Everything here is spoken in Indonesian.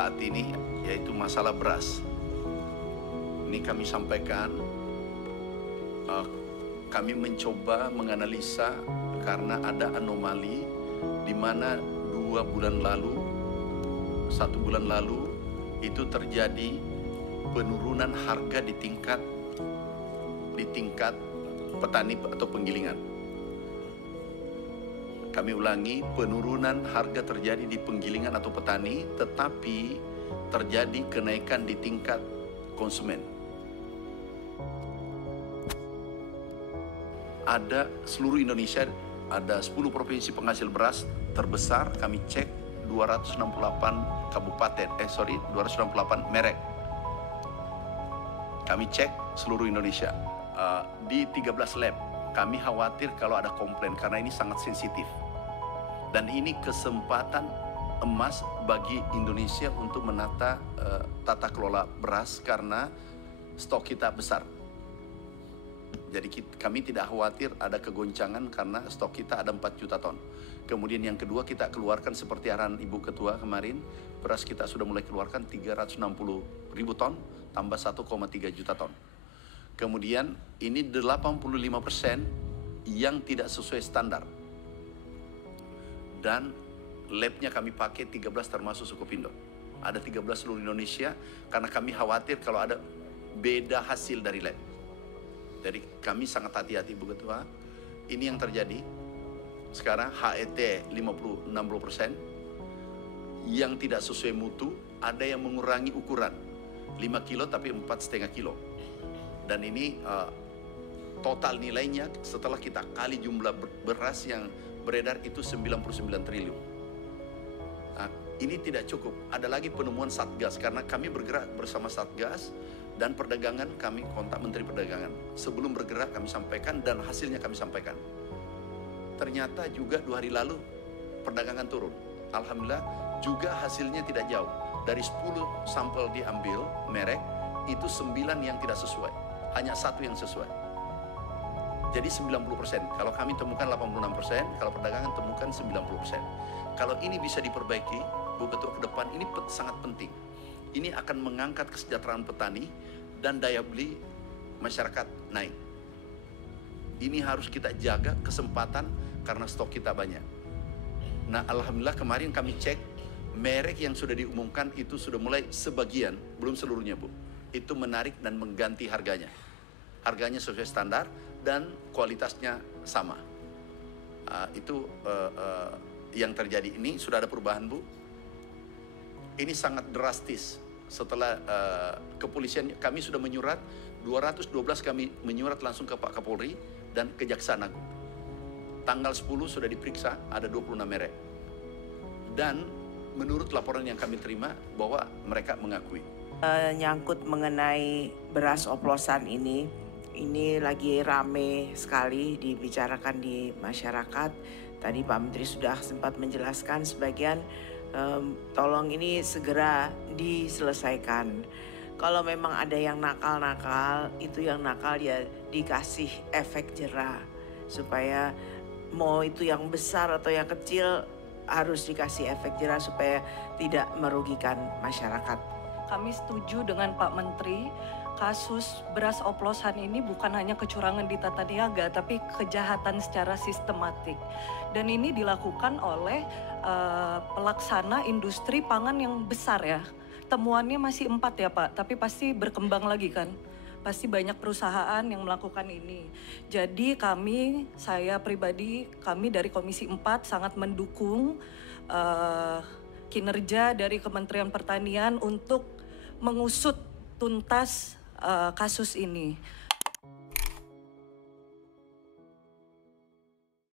saat ini, yaitu masalah beras. Ini kami sampaikan, kami mencoba menganalisa karena ada anomali di mana 1 bulan lalu itu terjadi penurunan harga di tingkat petani atau penggilingan. Kami ulangi, penurunan harga terjadi di penggilingan atau petani, tetapi terjadi kenaikan di tingkat konsumen. Ada seluruh Indonesia, ada 10 provinsi penghasil beras terbesar. Kami cek 268 merek. Kami cek seluruh Indonesia. Di 13 lab, kami khawatir kalau ada komplain karena ini sangat sensitif. Dan ini kesempatan emas bagi Indonesia untuk menata tata kelola beras karena stok kita besar. Jadi kami tidak khawatir ada kegoncangan karena stok kita ada 4 juta ton. Kemudian yang kedua, kita keluarkan seperti arahan Ibu Ketua kemarin, beras kita sudah mulai keluarkan 360.000 ton tambah 1,3 juta ton. Kemudian ini 85% yang tidak sesuai standar. Dan labnya kami pakai 13 termasuk Sukopindo. Ada 13 seluruh Indonesia karena kami khawatir kalau ada beda hasil dari lab. Jadi kami sangat hati-hati Bu Ketua. Ini yang terjadi. Sekarang HET 60% yang tidak sesuai mutu, ada yang mengurangi ukuran 5 kilo tapi 4,5 kilo. Dan ini total nilainya setelah kita kali jumlah beras yang beredar itu 99 triliun. Nah, ini tidak cukup. Ada lagi penemuan Satgas karena kami bergerak bersama Satgas dan perdagangan, kami kontak Menteri Perdagangan. Sebelum bergerak kami sampaikan dan hasilnya kami sampaikan. Ternyata juga 2 hari lalu perdagangan turun. Alhamdulillah juga hasilnya tidak jauh. Dari 10 sampel diambil merek, itu 9 yang tidak sesuai. Hanya 1 yang sesuai. Jadi 90%. Kalau kami temukan 86%, kalau perdagangan temukan 90%. Kalau ini bisa diperbaiki, Bu Ketua, ke depan ini sangat penting. Ini akan mengangkat kesejahteraan petani dan daya beli masyarakat naik. Ini harus kita jaga kesempatan karena stok kita banyak. Nah, alhamdulillah kemarin kami cek merek yang sudah diumumkan itu sudah mulai sebagian, belum seluruhnya Bu, itu menarik dan mengganti harganya. Harganya sesuai standar dan kualitasnya sama. Itu yang terjadi. Ini sudah ada perubahan Bu. Ini sangat drastis. Setelah kepolisian, kami sudah menyurat 212, kami menyurat langsung ke Pak Kapolri dan Kejaksaan Agung. Tanggal 10 sudah diperiksa, ada 26 merek. Dan menurut laporan yang kami terima bahwa mereka mengakui. Nyangkut mengenai beras oplosan ini lagi rame sekali dibicarakan di masyarakat. Tadi Pak Menteri sudah sempat menjelaskan sebagian. Tolong ini segera diselesaikan. Kalau memang ada yang nakal-nakal, itu yang nakal ya dikasih efek jera. Supaya mau itu yang besar atau yang kecil harus dikasih efek jera supaya tidak merugikan masyarakat. Kami setuju dengan Pak Menteri, kasus beras oplosan ini bukan hanya kecurangan di tata niaga, tapi kejahatan secara sistematik. Dan ini dilakukan oleh pelaksana industri pangan yang besar ya. Temuannya masih 4 ya Pak, tapi pasti berkembang lagi kan. Pasti banyak perusahaan yang melakukan ini. Jadi saya pribadi, kami dari Komisi 4 sangat mendukung kinerja dari Kementerian Pertanian untuk mengusut tuntas kasus ini.